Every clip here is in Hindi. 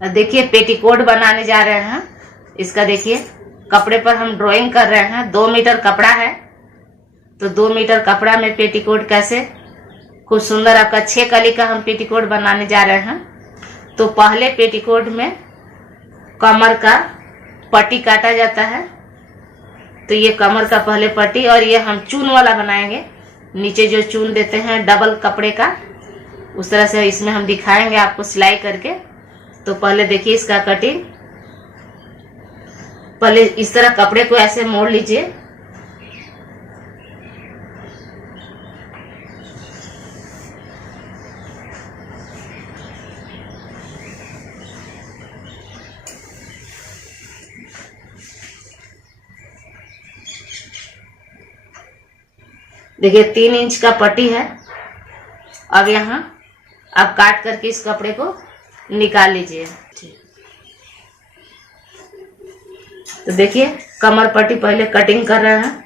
देखिए पेटीकोट बनाने जा रहे हैं। इसका देखिए कपड़े पर हम ड्राइंग कर रहे हैं। 2 मीटर कपड़ा है, तो 2 मीटर कपड़ा में पेटीकोट कैसे खूब सुंदर आपका 6 कली का हम पेटीकोट बनाने जा रहे हैं। तो पहले पेटीकोट में कमर का पट्टी काटा जाता है। तो ये कमर का पहले पट्टी, और ये हम चून वाला बनाएंगे। नीचे जो चून देते हैं डबल कपड़े का, उस तरह से इसमें हम दिखाएंगे आपको सिलाई करके। तो पहले देखिए इसका कटिंग। पहले इस तरह कपड़े को ऐसे मोड़ लीजिए। देखिए 3 इंच का पट्टी है। अब यहाँ आप काट करके इस कपड़े को निकाल लीजिए। तो देखिए कमर पट्टी पहले कटिंग कर रहे हैं।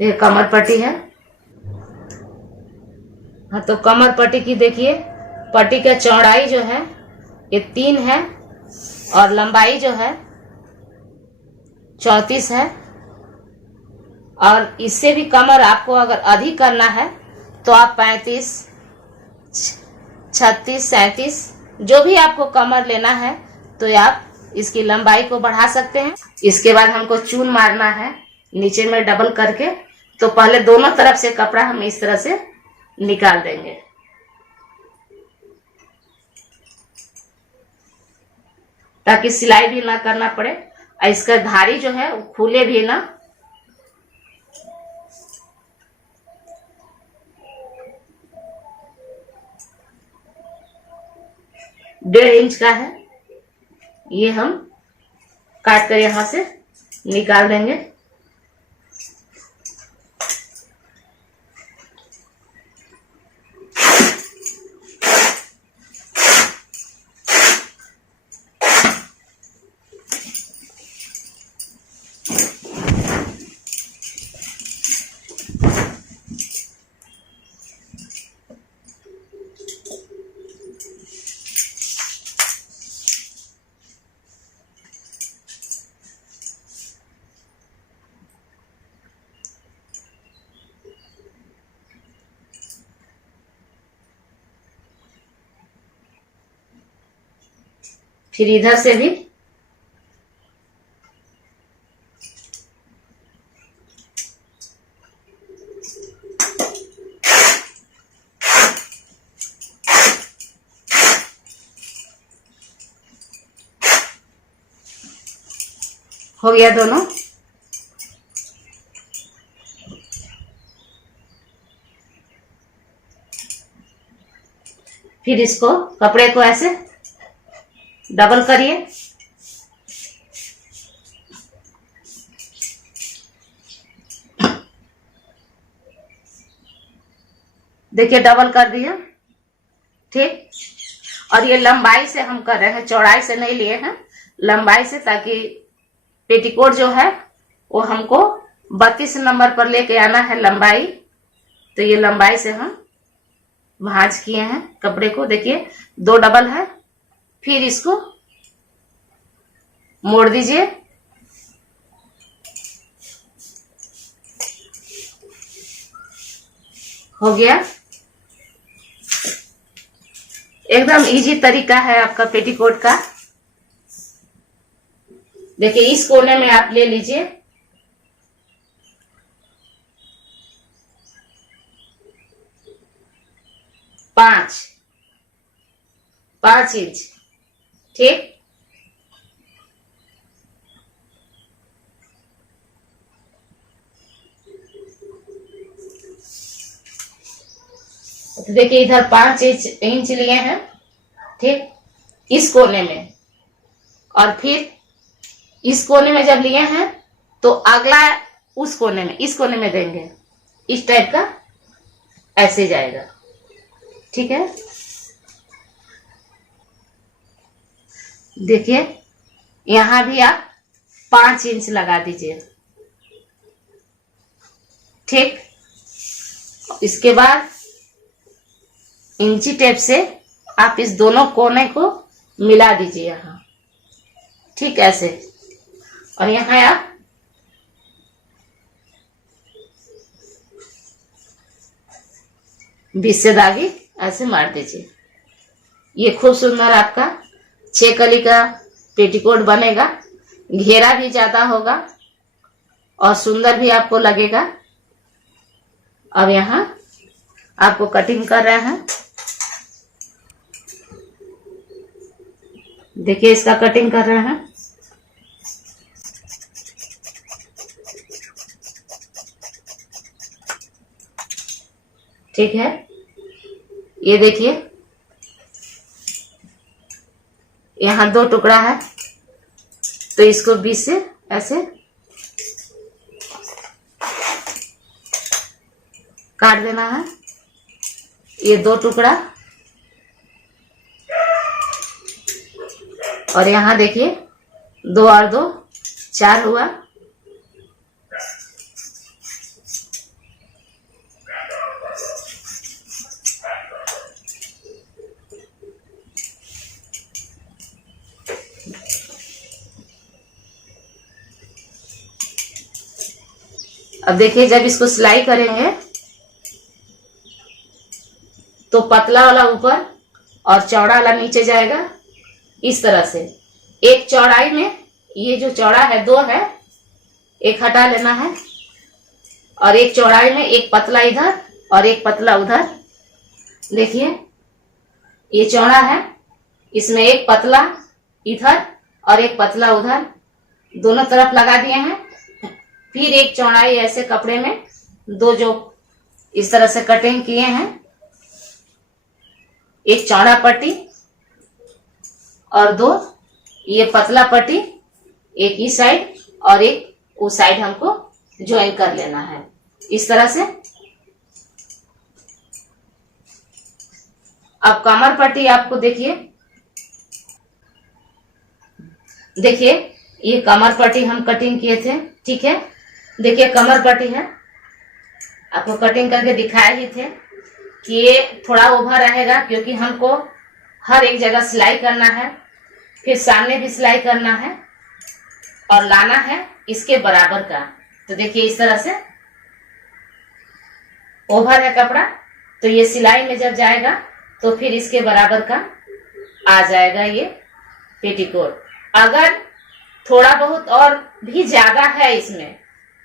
ये कमर पट्टी है। हाँ, तो कमर पट्टी की देखिए पट्टी का चौड़ाई जो है ये 3 है, और लंबाई जो है 34 है। और इससे भी कमर आपको अगर अधिक करना है तो आप 35, 36, 37 जो भी आपको कमर लेना है तो आप इसकी लंबाई को बढ़ा सकते हैं। इसके बाद हमको चून मारना है नीचे में डबल करके। तो पहले दोनों तरफ से कपड़ा हम इस तरह से निकाल देंगे। ताकि सिलाई भी ना करना पड़े, और इसका धारी जो है वो खुले भी ना। डेढ़ इंच का है, ये हम काट कर यहां से निकाल देंगे। फिर इधर से भी हो गया दोनों। फिर इसको कपड़े को ऐसे डबल करिए। देखिए डबल कर दिया, ठीक। और ये लंबाई से हम कर रहे हैं, चौड़ाई से नहीं लिए हैं, लंबाई से, ताकि पेटीकोट जो है वो हमको 32 नंबर पर लेके आना है लंबाई। तो ये लंबाई से हम भांज किए हैं कपड़े को। देखिए 2 डबल है। फिर इसको मोड़ दीजिए। हो गया। एकदम इजी तरीका है आपका पेटीकोट का। देखिए इस कोने में आप ले लीजिए, पांच इंच, ठीक। तो देखिए इधर 5 इंच लिए हैं, ठीक, इस कोने में। और फिर इस कोने में जब लिए हैं तो अगला उस कोने में, इस कोने में देंगे। इस टाइप का ऐसे जाएगा, ठीक है। देखिए यहां भी आप 5 इंच लगा दीजिए। ठीक, इसके बाद इंची टेप से आप इस दोनों कोने को मिला दीजिए यहाँ। ठीक, ऐसे। और यहाँ आप बीच से दागी ऐसे मार दीजिए। ये खूब सुंदर आपका 6 कली का पेटीकोट बनेगा। घेरा भी ज्यादा होगा और सुंदर भी आपको लगेगा। अब यहाँ आपको कटिंग कर रहे हैं। देखिए, इसका कटिंग कर रहे हैं। ठीक है, ये देखिए, यहाँ 2 टुकड़ा है, तो इसको बीच से ऐसे काट देना है। ये 2 टुकड़ा, और यहाँ देखिए 2 और 2 4 हुआ। अब देखिए, जब इसको सिलाई करेंगे तो पतला वाला ऊपर और चौड़ा वाला नीचे जाएगा। इस तरह से एक चौड़ाई में, ये जो चौड़ा है 2 है, एक हटा लेना है, और एक चौड़ाई में एक पतला इधर और एक पतला उधर। देखिए, ये चौड़ा है, इसमें एक पतला इधर और एक पतला उधर, दोनों तरफ लगा दिए हैं। फिर एक चौड़ाई ऐसे कपड़े में 2 जो इस तरह से कटिंग किए हैं, एक चौड़ा पट्टी और 2 ये पतला पट्टी, एक इस साइड और एक उस साइड हमको ज्वाइन कर लेना है इस तरह से। अब कमर पट्टी आपको देखिए ये कमर पट्टी हम कटिंग किए थे। ठीक है, देखिए कमर पट्टी है, आपको कटिंग करके दिखाए ही थे कि ये थोड़ा ओवर रहेगा, क्योंकि हमको हर एक जगह सिलाई करना है, फिर सामने भी सिलाई करना है और लाना है इसके बराबर का। तो देखिए, इस तरह से ओवर है कपड़ा, तो ये सिलाई में जब जाएगा तो फिर इसके बराबर का आ जाएगा ये पेटीकोट। अगर थोड़ा बहुत और भी ज्यादा है इसमें,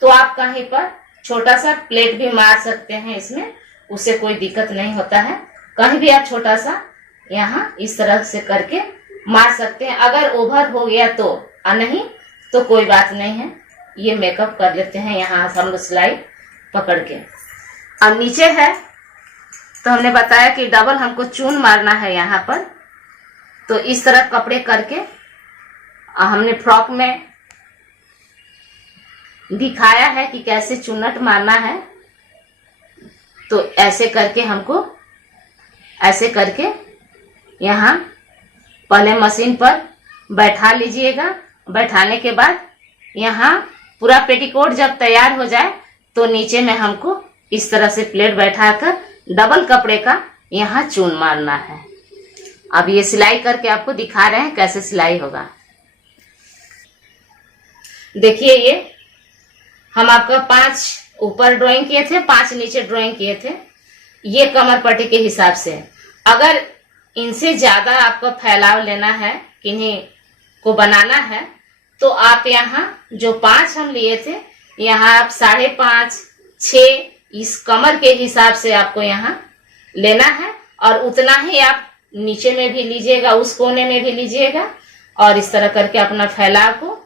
तो आप कहीं पर छोटा सा प्लेट भी मार सकते हैं इसमें, उससे कोई दिक्कत नहीं होता है। कहीं भी आप छोटा सा यहाँ इस तरह से करके मार सकते हैं। अगर ओवर हो गया तो, और नहीं तो कोई बात नहीं है, ये मेकअप कर लेते हैं यहाँ हम लोग सिलाई पकड़ के। अब नीचे है तो हमने बताया कि डबल हमको चून मारना है यहाँ पर, तो इस तरह कपड़े करके हमने फ्रॉक में दिखाया है कि कैसे चुन्नट मारना है। तो ऐसे करके हमको ऐसे करके यहाँ पहले मशीन पर बैठा लीजिएगा। बैठाने के बाद यहाँ पूरा पेटीकोट जब तैयार हो जाए तो नीचे में हमको इस तरह से प्लेट बैठाकर डबल कपड़े का यहाँ चून मारना है। अब ये सिलाई करके आपको दिखा रहे हैं कैसे सिलाई होगा। देखिए, ये हम आपका 5 ऊपर ड्राइंग किए थे, 5 नीचे ड्राइंग किए थे, ये कमर पट्टी के हिसाब से। अगर इनसे ज्यादा आपको फैलाव लेना है, किन्हीं को बनाना है, तो आप यहाँ जो 5 हम लिए थे, यहाँ आप 5.5 6 इस कमर के हिसाब से आपको यहाँ लेना है, और उतना ही आप नीचे में भी लीजिएगा, उस कोने में भी लीजिएगा, और इस तरह करके अपना फैलाव को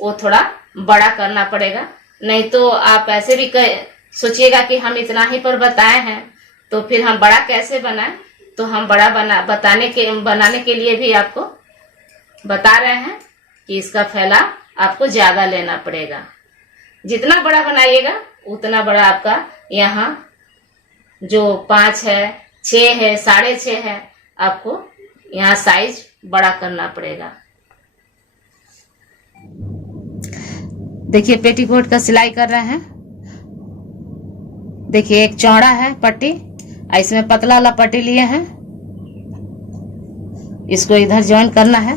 वो थोड़ा बड़ा करना पड़ेगा। नहीं तो आप ऐसे भी सोचिएगा कि हम इतना ही पर बताए हैं तो फिर हम बड़ा कैसे बनाएं। तो हम बड़ा बनाने के लिए भी आपको बता रहे हैं कि इसका फैलाव आपको ज्यादा लेना पड़ेगा। जितना बड़ा बनाइएगा उतना बड़ा आपका यहाँ जो 5 है, 6 है, 6.5 है, आपको यहाँ साइज बड़ा करना पड़ेगा। देखिए पेटीकोट का सिलाई कर रहे हैं। देखिए एक चौड़ा है पट्टी, इसमें पतला वाला पट्टी लिए हैं, इसको इधर ज्वाइन करना है।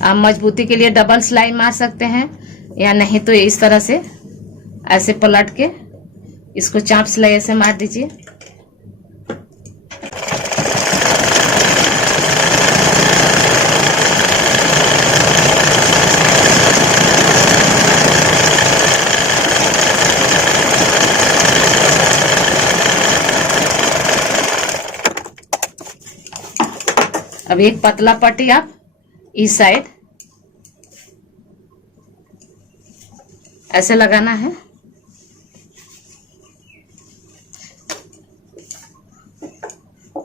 आप मजबूती के लिए डबल सिलाई मार सकते हैं, या नहीं तो इस तरह से ऐसे पलट के इसको चाप सिलाई ऐसे मार दीजिए। अब एक पतला पट्टी आप इस साइड ऐसे लगाना है।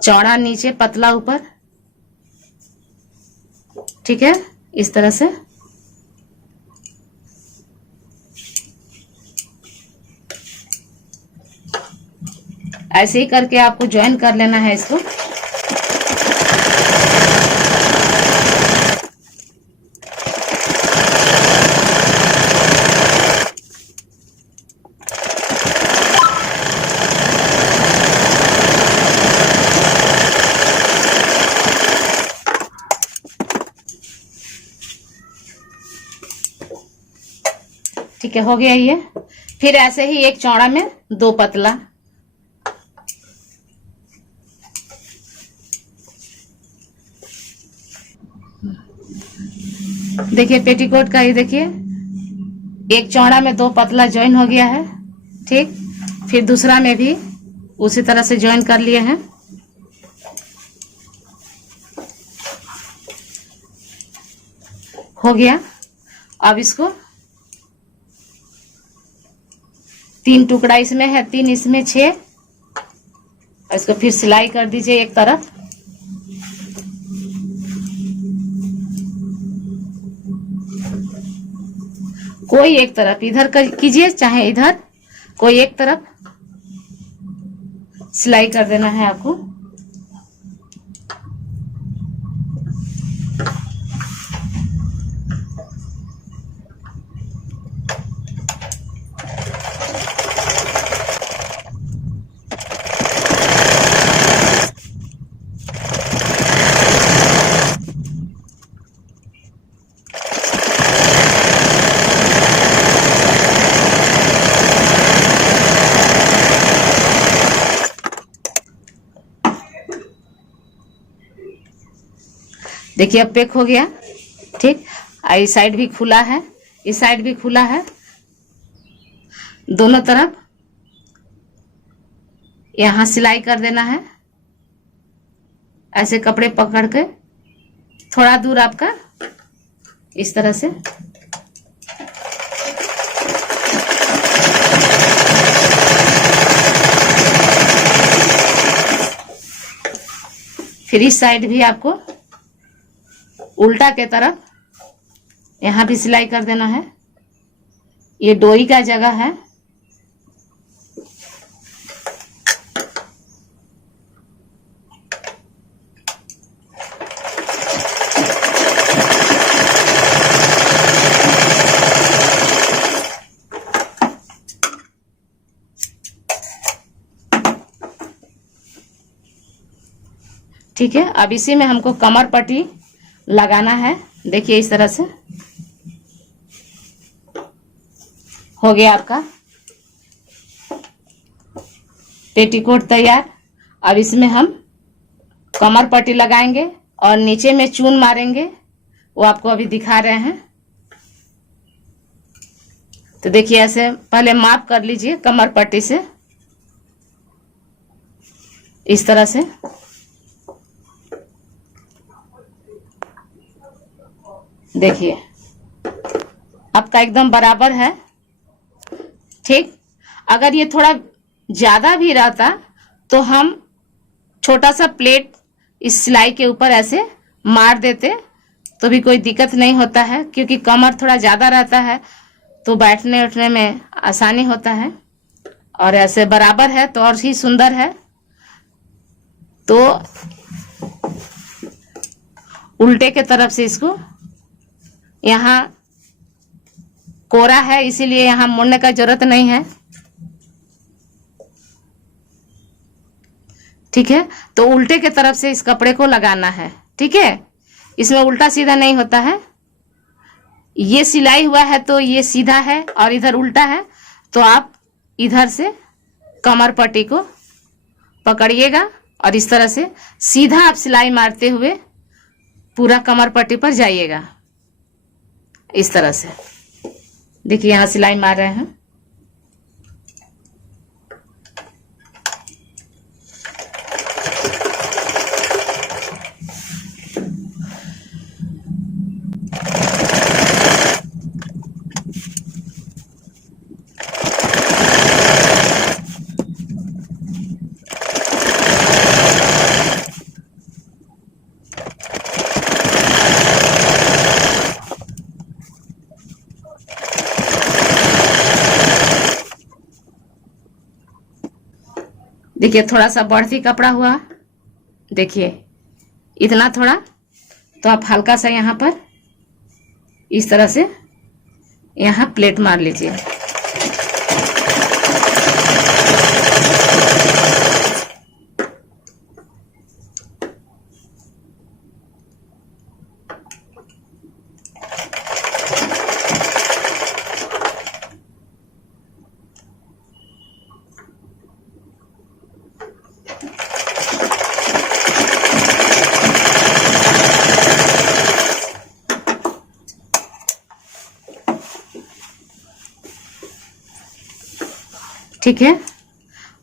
चौड़ा नीचे, पतला ऊपर, ठीक है, इस तरह से। ऐसे ही करके आपको ज्वाइन कर लेना है इसको। ठीक है, हो गया ये। फिर ऐसे ही एक चौड़ा में दो पतला। देखिए पेटीकोट का ही देखिए, एक चौड़ा में दो पतला ज्वाइन हो गया है। ठीक, फिर दूसरा में भी उसी तरह से ज्वाइन कर लिए हैं। हो गया। अब इसको तीन टुकड़ा इसमें है, तीन इसमें, 6। इसको फिर सिलाई कर दीजिए एक तरफ। कोई एक तरफ इधर कीजिए, चाहे इधर, कोई एक तरफ सिलाई कर देना है आपको। देखिए अब पैक हो गया। ठीक, इस साइड भी खुला है, इस साइड भी खुला है, दोनों तरफ यहां सिलाई कर देना है। ऐसे कपड़े पकड़ के थोड़ा दूर आपका इस तरह से। फिर इस साइड भी आपको उल्टा के तरफ यहां भी सिलाई कर देना है। ये डोरी का जगह है। ठीक है, अब इसी में हमको कमर पट्टी लगाना है। देखिए इस तरह से हो गया आपका पेटीकोट तैयार। अब इसमें हम कमर पट्टी लगाएंगे और नीचे में चून मारेंगे, वो आपको अभी दिखा रहे हैं। तो देखिए ऐसे पहले माप कर लीजिए कमर पट्टी से, इस तरह से। देखिए आपका एकदम बराबर है। ठीक, अगर ये थोड़ा ज्यादा भी रहता तो हम छोटा सा प्लेट इस सिलाई के ऊपर ऐसे मार देते तो भी कोई दिक्कत नहीं होता है, क्योंकि कमर थोड़ा ज्यादा रहता है तो बैठने उठने में आसानी होता है, और ऐसे बराबर है तो और ही सुंदर है। तो उल्टे के तरफ से इसको, यहाँ कोरा है इसीलिए यहाँ मोड़ने का जरूरत नहीं है। ठीक है, तो उल्टे के तरफ से इस कपड़े को लगाना है। ठीक है, इसमें उल्टा सीधा नहीं होता है। ये सिलाई हुआ है तो ये सीधा है और इधर उल्टा है, तो आप इधर से कमर पट्टी को पकड़िएगा और इस तरह से सीधा आप सिलाई मारते हुए पूरा कमर पट्टी पर जाइएगा। इस तरह से देखिए, यहाँ सिलाई मार रहे हैं। देखिए, थोड़ा सा बढ़ती कपड़ा हुआ, देखिए इतना थोड़ा, तो आप हल्का सा यहाँ पर इस तरह से यहाँ प्लेट मार लीजिए। ठीक है,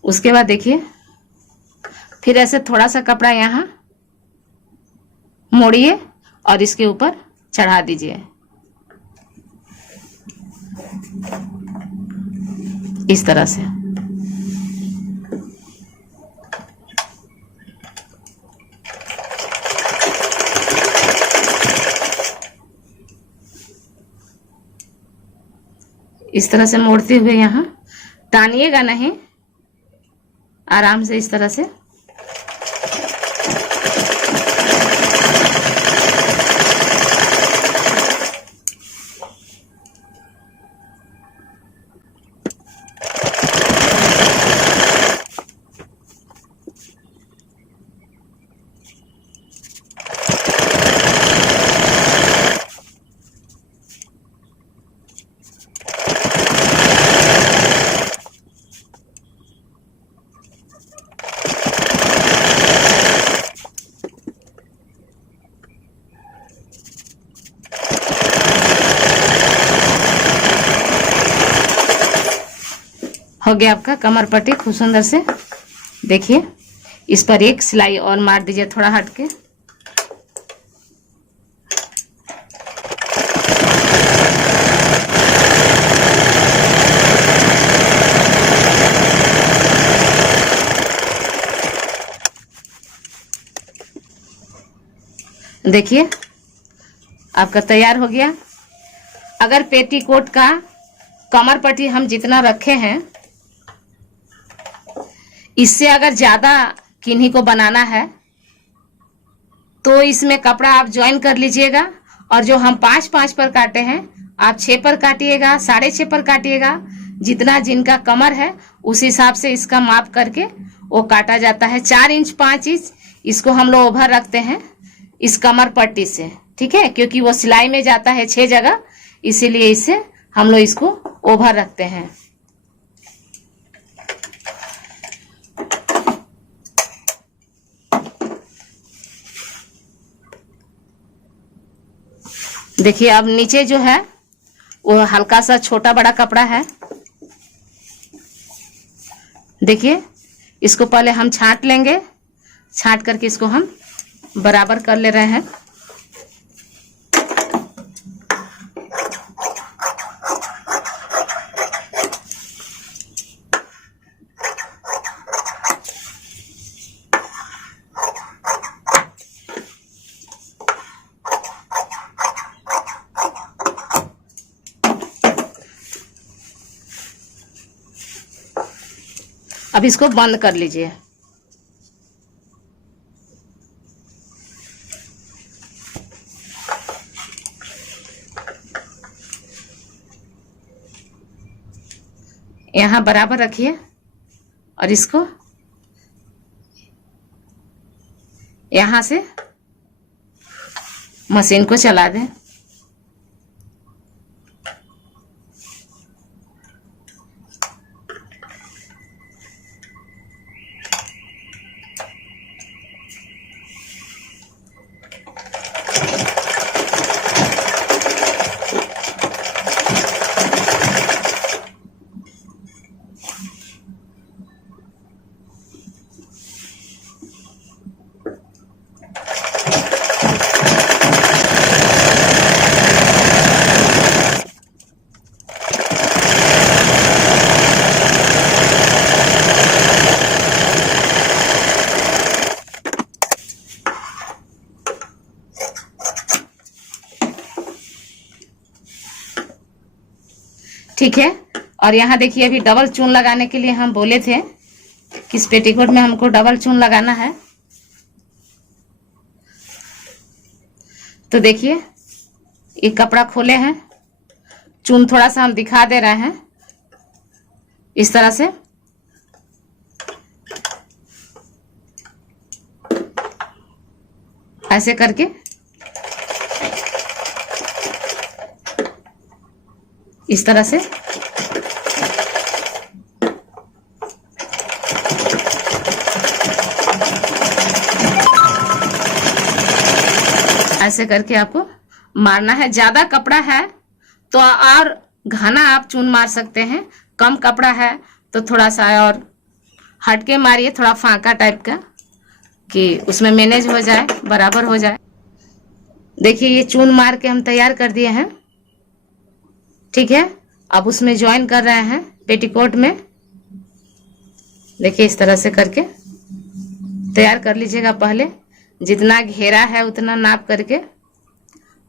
उसके बाद देखिए, फिर ऐसे थोड़ा सा कपड़ा यहाँ मोड़िए और इसके ऊपर चढ़ा दीजिए। इस तरह से मोड़ते हुए यहाँ तानिएगा नहीं, आराम से इस तरह से। हो गया आपका कमर पट्टी खूब सुंदर से। देखिए, इस पर एक सिलाई और मार दीजिए थोड़ा हटके। देखिए, आपका तैयार हो गया। अगर पेटीकोट का कमर पट्टी हम जितना रखे हैं, इससे अगर ज़्यादा किन्हीं को बनाना है तो इसमें कपड़ा आप ज्वाइन कर लीजिएगा, और जो हम 5-5 पर काटे हैं आप 6 पर काटिएगा, 6.5 पर काटिएगा। जितना जिनका कमर है उस हिसाब से इसका माप करके वो काटा जाता है। 4 इंच 5 इंच इसको हम लोग ओवर रखते हैं इस कमर पट्टी से। ठीक है, क्योंकि वो सिलाई में जाता है 6 जगह, इसीलिए इससे हम लोग इसको ओवर रखते हैं। देखिए, अब नीचे जो है वो हल्का सा छोटा बड़ा कपड़ा है। देखिए, इसको पहले हम छांट लेंगे, छांट करके इसको हम बराबर कर ले रहे हैं। अब इसको बंद कर लीजिए। यहाँ बराबर रखिए और इसको यहाँ से मशीन को चला दें। ठीक है। और यहाँ देखिए अभी डबल चून लगाने के लिए हम बोले थे कि इस पेटीकोट में हमको डबल चून लगाना है। तो देखिए ये कपड़ा खोले हैं, चून थोड़ा सा हम दिखा दे रहे हैं इस तरह से। ऐसे करके इस तरह से ऐसे करके आपको मारना है। ज्यादा कपड़ा है तो और घना आप चून मार सकते हैं, कम कपड़ा है तो थोड़ा सा और हटके मारिए, थोड़ा फांका टाइप का, कि उसमें मैनेज हो जाए, बराबर हो जाए। देखिए ये चून मार के हम तैयार कर दिए हैं। ठीक है, अब उसमें ज्वाइन कर रहे हैं पेटीकोट में। देखिए इस तरह से करके तैयार कर लीजिएगा। पहले जितना घेरा है उतना नाप करके,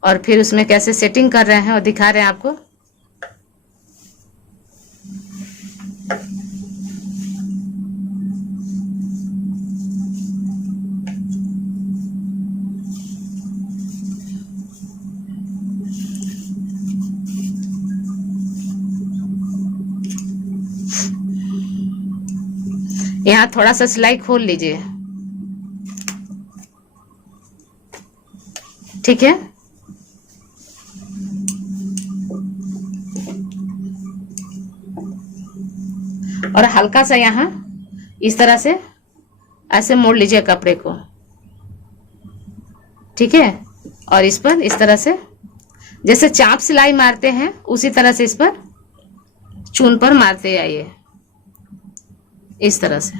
और फिर उसमें कैसे सेटिंग कर रहे हैं और दिखा रहे हैं आपको। यहाँ थोड़ा सा सिलाई खोल लीजिए। ठीक है, और हल्का सा यहाँ इस तरह से ऐसे मोड़ लीजिए कपड़े को। ठीक है, और इस पर इस तरह से जैसे चाप सिलाई मारते हैं उसी तरह से इस पर चून पर मारते आइए इस तरह से।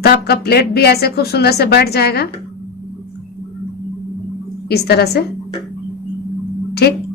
तो आपका प्लेट भी ऐसे खूब सुंदर से बैठ जाएगा इस तरह से। ठीक,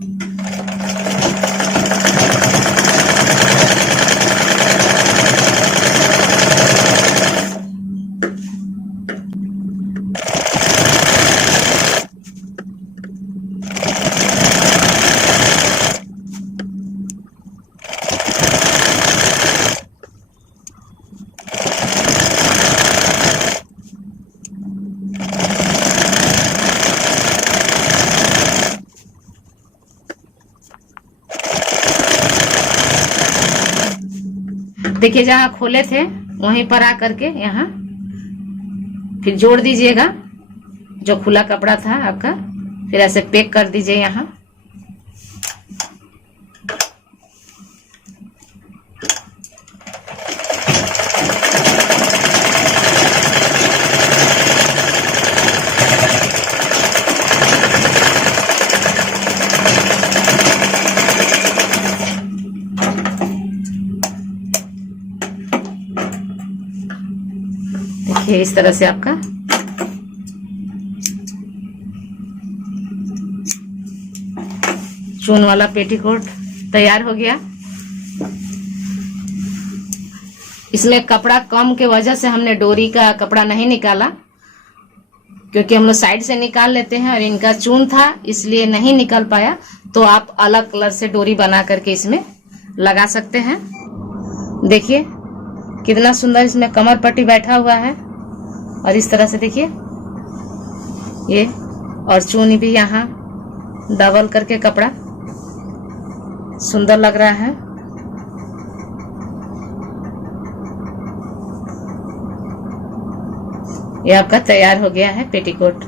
देखिए जहां खोले थे वहीं पर आ करके यहाँ फिर जोड़ दीजिएगा जो खुला कपड़ा था आपका, फिर ऐसे पैक कर दीजिए यहाँ। देखिए इस तरह से आपका चून वाला पेटीकोट तैयार हो गया। इसमें कपड़ा कम के वजह से हमने डोरी का कपड़ा नहीं निकाला, क्योंकि हम लोग साइड से निकाल लेते हैं और इनका चून था इसलिए नहीं निकल पाया। तो आप अलग कलर से डोरी बना करके इसमें लगा सकते हैं। देखिए कितना सुंदर इसमें कमर पट्टी बैठा हुआ है। और इस तरह से देखिए ये, और चूनी भी यहाँ डबल करके कपड़ा सुंदर लग रहा है। ये आपका तैयार हो गया है पेटीकोट।